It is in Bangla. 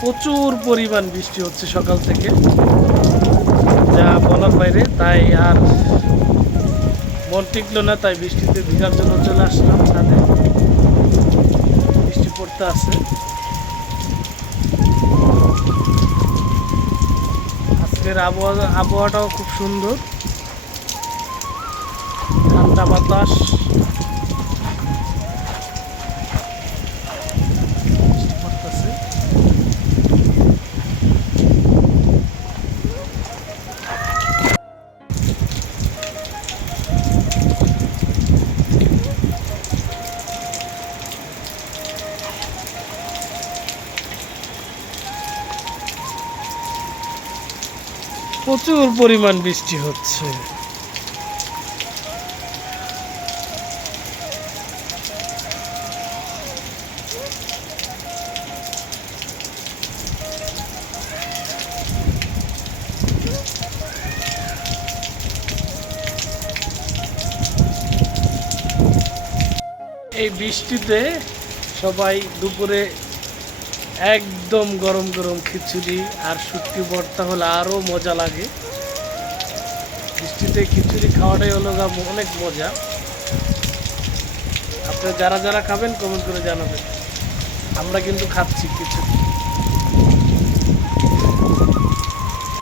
প্রচুর পরিমাণ বৃষ্টি হচ্ছে সকাল থেকে, যা বলার বাইরে। তাই আর মন টিকলো না, তাই বৃষ্টিতে ভিজার জন্য চলে আসলাম ছাদে। বৃষ্টি পড়তে আছে। আজকের আবহাওয়াটাও খুব সুন্দর, ঠান্ডা বাতাস, বৃষ্টি পড়তেছে। প্রচুর পরিমাণ বৃষ্টি হচ্ছে। এই বৃষ্টিতে সবাই দুপুরে একদম গরম গরম খিচুড়ি আর শুটকি ভর্তা হলে আরও মজা লাগে। বৃষ্টিতে খিচুড়ি খাওয়াটাই হলো অনেক মজা। আপনারা যারা যারা খাবেন কমেন্ট করে জানাবেন। আমরা কিন্তু খাচ্ছি খিচুড়ি।